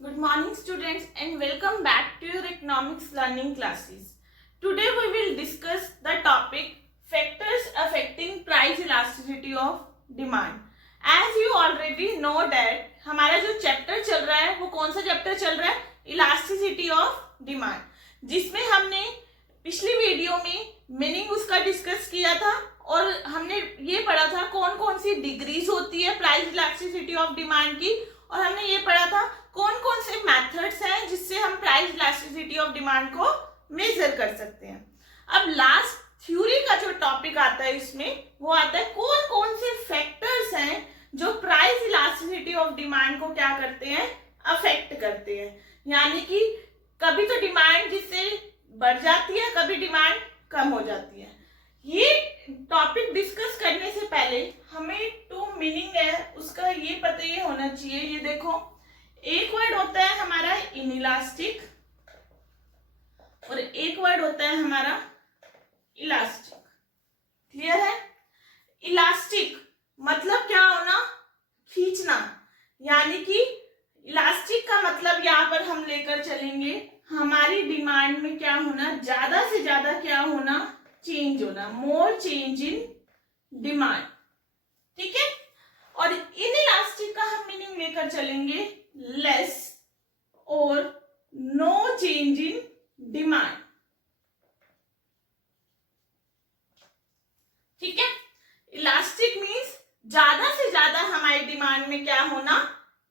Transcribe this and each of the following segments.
Good morning students and welcome back to your economics learning classes. Today we will discuss the topic factors affecting price elasticity of demand. As you already know that हमारा जो chapter चल रहा है वो कौन सा chapter चल रहा है, इलास्टिसिटी ऑफ डिमांड, जिसमें हमने पिछली वीडियो में मीनिंग उसका डिस्कस किया था और हमने ये पढ़ा था कौन कौन सी डिग्रीज होती है प्राइस इलास्टिसिटी ऑफ डिमांड की, और हमने ये पढ़ा था कौन कौन से मेथड्स हैं जिससे हम प्राइस इलास्टिसिटी ऑफ डिमांड को मेजर कर सकते हैं। अब लास्ट थ्योरी का जो टॉपिक आता है इसमें वो आता है कौन कौन से फैक्टर्स हैं जो प्राइस इलास्टिसिटी ऑफ डिमांड को क्या करते हैं, अफेक्ट करते हैं। यानी कि कभी तो डिमांड जिससे बढ़ जाती है, कभी डिमांड कम हो जाती है। ये टॉपिक डिस्कस करने से पहले हमें टू मीनिंग है उसका ये पता ये होना चाहिए। ये देखो, एक वर्ड होता है हमारा इनइलास्टिक और एक वर्ड होता है हमारा इलास्टिक। क्लियर है? इलास्टिक मतलब क्या होना, खींचना। यानी कि इलास्टिक का मतलब यहाँ पर हम लेकर चलेंगे हमारी डिमांड में क्या होना, ज्यादा से ज्यादा क्या होना, चेंज होना, मोर चेंज इन डिमांड। ठीक है? और इनइलास्टिक का हम मीनिंग लेकर चलेंगे लेस और नो चेंज इन डिमांड। ठीक है? इलास्टिक मीन्स ज्यादा से ज्यादा हमारी डिमांड में क्या होना,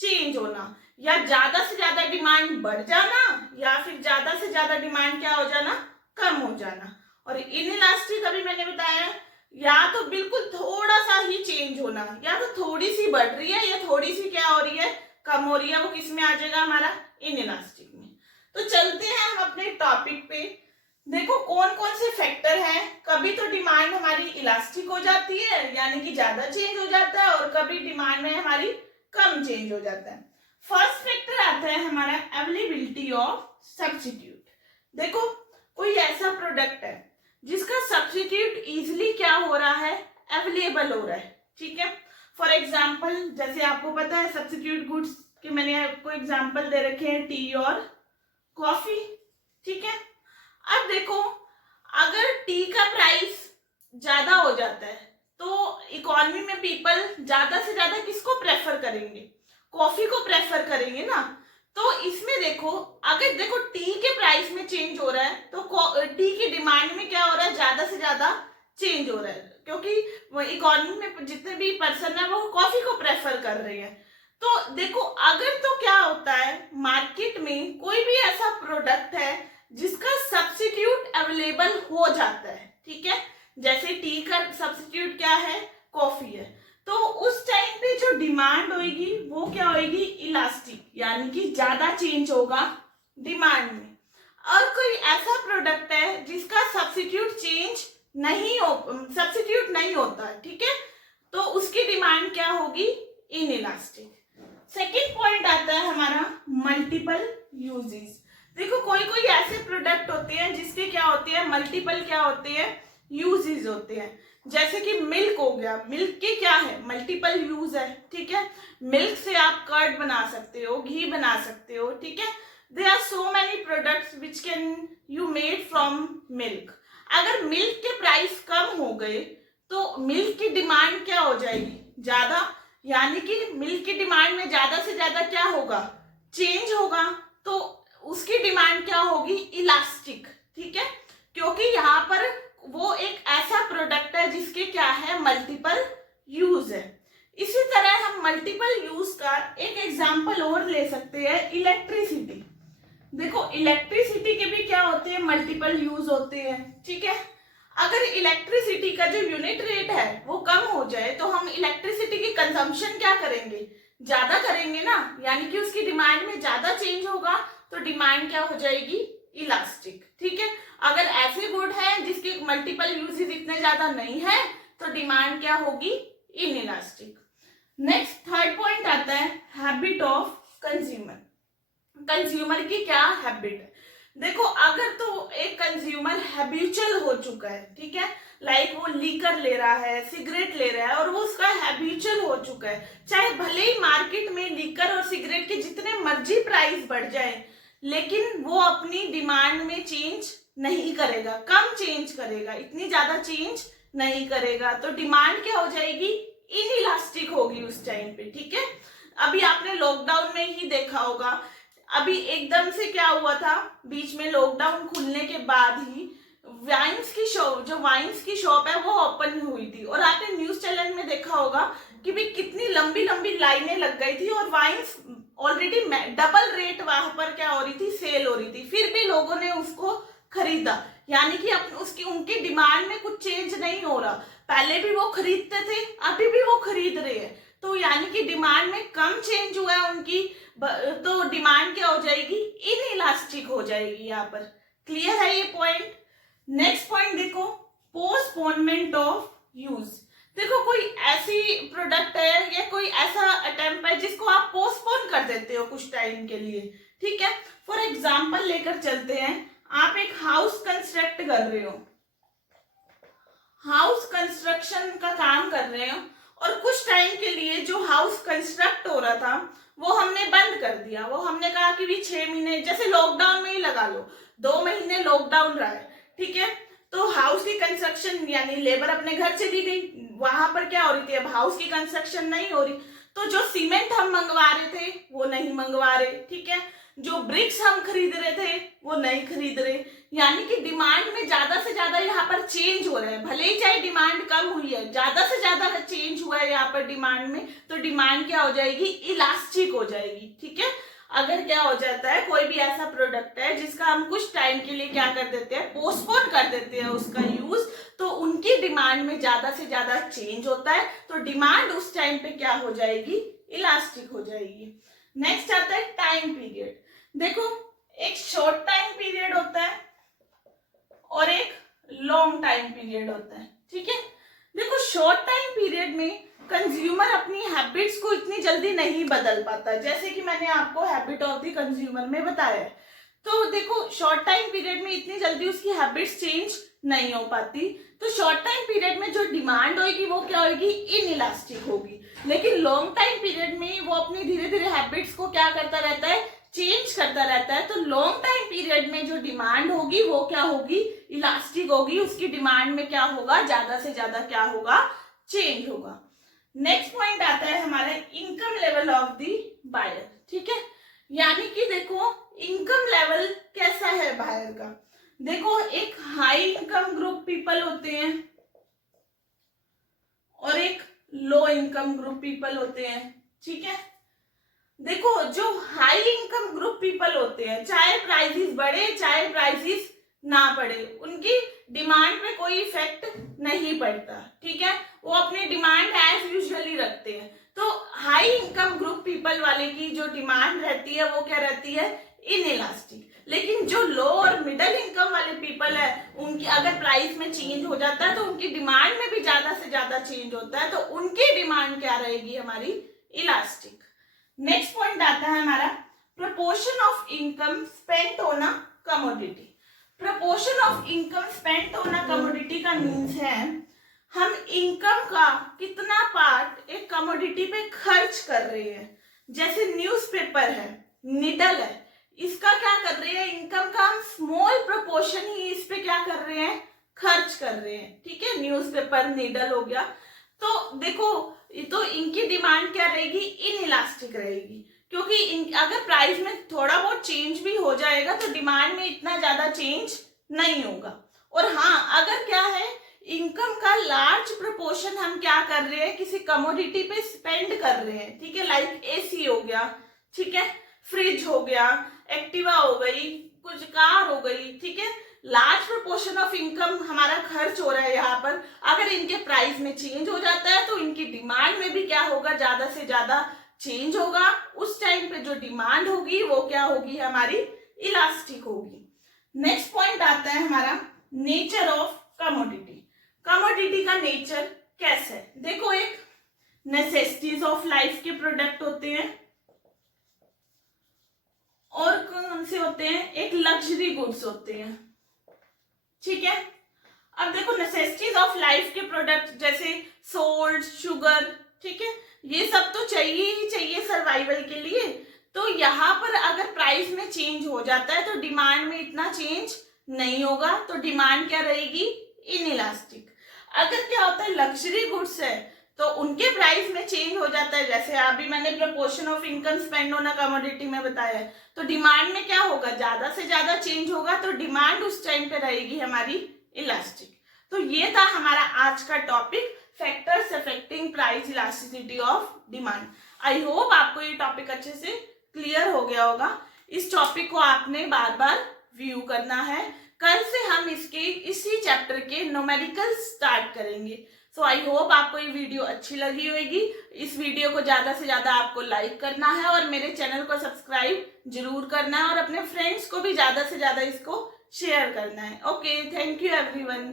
चेंज होना, या ज्यादा से ज्यादा डिमांड बढ़ जाना या फिर ज्यादा से ज्यादा डिमांड क्या हो जाना, कम हो जाना। और इनइलास्टिक अभी मैंने बताया या तो बिल्कुल थोड़ा सा ही चेंज होना, या तो थोड़ी सी बढ़ रही है या थोड़ी सी क्या हो रही है, कम हो रही है, वो किस में आ जाएगा, हमारा इनइलास्टिक में। तो चलते हैं हम अपने टॉपिक पे। देखो कौन कौन से फैक्टर हैं, कभी तो डिमांड हमारी इलास्टिक हो जाती है यानी कि ज्यादा चेंज हो जाता है, और कभी डिमांड में हमारी कम चेंज हो जाता है। फर्स्ट फैक्टर आता है हमारा अवेलेबिलिटी ऑफ सब्स्टिट्यूट। देखो कोई ऐसा प्रोडक्ट है जिसका सब्स्टिट्यूट इजीली क्या हो रहा है, अवेलेबल हो रहा है। ठीक है? फॉर एग्जाम्पल जैसे आपको पता है सब्स्टिट्यूट गुड्स के मैंने आपको एग्जाम्पल दे रखे हैं, टी और कॉफी। ठीक है? अब देखो अगर टी का प्राइस ज्यादा हो जाता है तो इकोनॉमी में पीपल ज्यादा से ज्यादा किसको प्रेफर करेंगे, कॉफी को प्रेफर करेंगे ना। तो इसमें देखो अगर देखो टी के प्राइस में चेंज हो रहा है तो टी की डिमांड में क्या हो रहा है, ज्यादा से ज्यादा चेंज हो रहा है, क्योंकि इकोनॉमी में जितने भी पर्सन है वो कॉफी को प्रेफर कर रहे हैं। तो देखो अगर तो क्या होता है, मार्केट में कोई भी ऐसा प्रोडक्ट है जिसका सब्स्टिट्यूट अवेलेबल हो जाता है, ठीक है, जैसे टी का सब्स्टिट्यूट क्या है, कॉफी है, तो उस टाइम पे जो डिमांड होगी वो क्या होगी, इलास्टिक, यानी कि ज्यादा चेंज होगा डिमांड में। और कोई ऐसा प्रोडक्ट है जिसका सब्स्टिट्यूट नहीं होता, ठीक है, तो उसकी डिमांड क्या होगी, इनइलास्टिक। सेकेंड पॉइंट आता है हमारा मल्टीपल यूजेस। देखो कोई कोई ऐसे प्रोडक्ट होते हैं जिसके क्या होते हैं, मल्टीपल क्या होते हैं, यूजेस होते हैं। जैसे कि मिल्क हो गया, मिल्क के क्या है, मल्टीपल यूज है। ठीक है? मिल्क से आप कर्ड बना सकते हो, घी बना सकते हो। ठीक है? There are so many products which can you made from milk. अगर मिल्क के प्राइस कम हो गए तो मिल्क की डिमांड क्या हो जाएगी, ज्यादा, यानी कि मिल्क की डिमांड में ज्यादा से ज्यादा क्या होगा, चेंज होगा, तो उसकी डिमांड क्या होगी, इलास्टिक। ठीक है? क्योंकि यहाँ पर वो एक ऐसा प्रोडक्ट है जिसके क्या है, मल्टीपल यूज है। इसी तरह हम मल्टीपल यूज का एक एग्जांपल और ले सकते हैं, इलेक्ट्रिसिटी। देखो इलेक्ट्रिसिटी के भी क्या होते हैं, मल्टीपल यूज होते हैं। ठीक है? अगर इलेक्ट्रिसिटी का जो यूनिट रेट है वो कम हो जाए तो हम इलेक्ट्रिसिटी की कंजम्पशन क्या करेंगे, ज्यादा करेंगे ना, यानी कि उसकी डिमांड में ज्यादा चेंज होगा, तो डिमांड क्या हो जाएगी, इलास्टिक। ठीक है? अगर ऐसे गुड है जिसके मल्टीपल यूजेस इतने ज्यादा नहीं है तो डिमांड क्या होगी, इनइलास्टिक। नेक्स्ट थर्ड पॉइंट आता है हैबिट ऑफ कंज्यूमर। कंज्यूमर की क्या हैबिट है। देखो अगर तो एक कंज्यूमर हैबिचुअल हो चुका है, ठीक है, लाइक वो लीकर ले रहा है, सिगरेट ले रहा है, और वो उसका हैबिचुअल हो चुका है, चाहे भले ही मार्केट में लीकर और सिगरेट के जितने मर्जी प्राइस प्राइस बढ़ जाए, लेकिन वो अपनी डिमांड में चेंज नहीं करेगा, कम चेंज करेगा, इतनी ज्यादा चेंज नहीं करेगा, तो डिमांड क्या हो जाएगी, इनइलास्टिक होगी उस टाइम पे। ठीक है, अभी आपने लॉकडाउन में ही देखा होगा, अभी एकदम से क्या हुआ था, बीच में लॉकडाउन खुलने के बाद ही वाइन्स की शॉप, जो वाइन्स की शॉप है वो ओपन हुई थी, और आपने न्यूज चैनल में देखा होगा कि भी कितनी लंबी लंबी लाइनें लग गई थी, और वाइन्स ऑलरेडी डबल रेट वहां पर क्या हो रही थी, सेल हो रही थी, फिर भी लोगों ने उसको खरीदा, यानी कि उसकी उनकी डिमांड में कुछ चेंज नहीं हो रहा, पहले भी वो खरीदते थे, अभी भी वो खरीद रहे हैं, तो यानी कि डिमांड में कम चेंज हुआ है उनकी, तो डिमांड क्या हो जाएगी, इनइलास्टिक हो जाएगी। यहाँ पर क्लियर है ये पॉइंट। नेक्स्ट पॉइंट देखो, पोस्टपोनमेंट ऑफ यूज। देखो कोई ऐसी प्रोडक्ट है या कोई ऐसा अटेम्प्ट है जिसको आप पोस्टपोन कर देते हो कुछ टाइम के लिए। ठीक है, फॉर एग्जाम्पल लेकर चलते हैं, आप एक हाउस कंस्ट्रक्ट कर रहे हो, हाउस कंस्ट्रक्शन का काम कर रहे हो, और कुछ टाइम के लिए जो हाउस कंस्ट्रक्ट हो रहा था वो हमने बंद कर दिया, वो हमने कहा कि भी 6 महीने, जैसे लॉकडाउन में ही लगा लो, 2 महीने लॉकडाउन रहा है। ठीक है, तो हाउस की कंस्ट्रक्शन यानी लेबर अपने घर चली गई, वहां पर क्या हो रही थी, अब हाउस की कंस्ट्रक्शन नहीं हो रही, तो जो सीमेंट हम मंगवा रहे थे वो नहीं मंगवा रहे। ठीक है, जो ब्रिक्स हम खरीद रहे थे वो नहीं खरीद रहे, यानी कि डिमांड में ज्यादा से ज्यादा यहाँ पर चेंज हो रहा है, भले ही चाहे डिमांड कम हुई है, ज्यादा से ज्यादा चेंज हुआ है यहाँ पर डिमांड में, तो डिमांड क्या हो जाएगी, इलास्टिक हो जाएगी। ठीक है, अगर क्या हो जाता है, कोई भी ऐसा प्रोडक्ट है जिसका हम कुछ टाइम के लिए क्या कर देते हैं, पोस्टपोन कर देते हैं उसका यूज, तो उनकी डिमांड में ज्यादा से ज्यादा चेंज होता है, तो डिमांड उस टाइम पे क्या हो जाएगी, इलास्टिक हो जाएगी। नेक्स्ट आता है टाइम पीरियड। देखो एक शॉर्ट टाइम पीरियड होता है और एक लॉन्ग टाइम पीरियड होता है। ठीक है, देखो शॉर्ट टाइम पीरियड में कंज्यूमर अपनी हैबिट्स को इतनी जल्दी नहीं बदल पाता, जैसे कि मैंने आपको हैबिट ऑफ द कंज्यूमर में बताया है, तो देखो शॉर्ट टाइम पीरियड में इतनी जल्दी उसकी हैबिट्स चेंज नहीं हो पाती, तो शॉर्ट टाइम पीरियड में जो डिमांड होगी वो क्या होगी, इनइलास्टिक होगी, लेकिन लॉन्ग टाइम पीरियड में वो अपनी धीरे धीरे हैबिट्स को क्या करता रहता है, चेंज करता रहता है, तो लॉन्ग टाइम पीरियड में जो डिमांड होगी वो क्या होगी, इलास्टिक होगी, उसकी डिमांड में क्या होगा, ज्यादा से ज्यादा क्या होगा, चेंज होगा। नेक्स्ट पॉइंट आता है हमारा income level of the buyer. ठीक है, यानी कि देखो इनकम लेवल कैसा है बायर का, देखो एक हाई इनकम ग्रुप पीपल होते हैं और एक लो इनकम ग्रुप पीपल होते हैं। ठीक है, देखो जो हाई इनकम ग्रुप पीपल होते हैं, चाहे प्राइसेस बढ़े चाहे प्राइसेस ना बढ़े, उनकी डिमांड पे कोई इफेक्ट नहीं पड़ता। ठीक है, वो अपनी डिमांड एज यूजुअली रखते हैं, तो हाई इनकम ग्रुप पीपल वाले की जो डिमांड रहती है वो क्या रहती है, इनइलास्टिक। लेकिन जो लो और मिडिल इनकम वाले पीपल है, उनकी अगर प्राइस में चेंज हो जाता है तो उनकी डिमांड में भी ज्यादा से ज्यादा चेंज होता है, तो उनकी डिमांड क्या रहेगी, हमारी इलास्टिक। नेक्स्ट पॉइंट आता है हमारा proportion of income spent on a commodity. Proportion of income spent on a commodity का मीन्स है हम इनकम का कितना पार्ट एक कमोडिटी पे खर्च कर रहे हैं, जैसे न्यूज़पेपर है, निडल है, इसका क्या कर रहे हैं, इनकम का हम स्मॉल प्रोपोर्शन ही इस पे क्या कर रहे हैं, खर्च कर रहे हैं। ठीक है, न्यूज़पेपर निडल हो गया, तो देखो तो इनकी डिमांड क्या रहेगी, इनइलास्टिक रहेगी, क्योंकि अगर प्राइस में थोड़ा बहुत चेंज भी हो जाएगा तो डिमांड में इतना ज्यादा चेंज नहीं होगा। और हाँ, अगर क्या है, इनकम का लार्ज प्रोपोर्शन हम क्या कर रहे हैं, किसी कमोडिटी पे स्पेंड कर रहे हैं। ठीक है, लाइक एसी हो गया, ठीक है, फ्रिज हो गया, एक्टिवा हो गई, कुछ कार हो गई। ठीक है, लार्ज प्रोपोर्शन ऑफ इनकम हमारा खर्च हो रहा है यहाँ पर, अगर इनके प्राइस में चेंज हो जाता है तो इनकी डिमांड में भी क्या होगा, ज्यादा से ज्यादा चेंज होगा, उस टाइम पे जो डिमांड होगी वो क्या होगी, हमारी इलास्टिक होगी। नेक्स्ट पॉइंट आता है हमारा नेचर ऑफ कमोडिटी। कमोडिटी का नेचर कैसा है, देखो एक नेसेसिटीज ऑफ लाइफ के प्रोडक्ट होते हैं और कौन से होते हैं, एक लग्जरी गुड्स होते हैं। ठीक है, अब देखो नेसेसिटीज ऑफ लाइफ के प्रोडक्ट जैसे सोल्ट, शुगर, ठीक है, ये सब तो चाहिए ही चाहिए सर्वाइवल के लिए, तो यहाँ पर अगर प्राइस में चेंज हो जाता है तो डिमांड में इतना चेंज नहीं होगा, तो डिमांड क्या रहेगी, इनइलास्टिक। अगर क्या होता है लग्जरी गुड्स है तो उनके प्राइस में चेंज हो जाता है, जैसे अभी मैंने प्रपोर्शन ऑफ इनकम स्पेंड होना कमोडिटी में बताया है, तो डिमांड में क्या होगा, ज्यादा से ज्यादा चेंज होगा, तो डिमांड उस टाइम पे रहेगी हमारी इलास्टिक। तो ये था हमारा आज का topic, factors affecting price elasticity of demand. I hope आपको ये टॉपिक अच्छे से क्लियर हो गया होगा। इस टॉपिक को आपने बार बार व्यू करना है। कल से हम इसी चैप्टर के न्यूमेरिकल स्टार्ट करेंगे। सो आई होप आपको ये वीडियो अच्छी लगी होगी। इस वीडियो को ज्यादा से ज्यादा आपको लाइक करना है और मेरे चैनल को सब्सक्राइब जरूर करना है और अपने फ्रेंड्स को भी ज्यादा से ज्यादा इसको शेयर करना है। Okay, thank you everyone.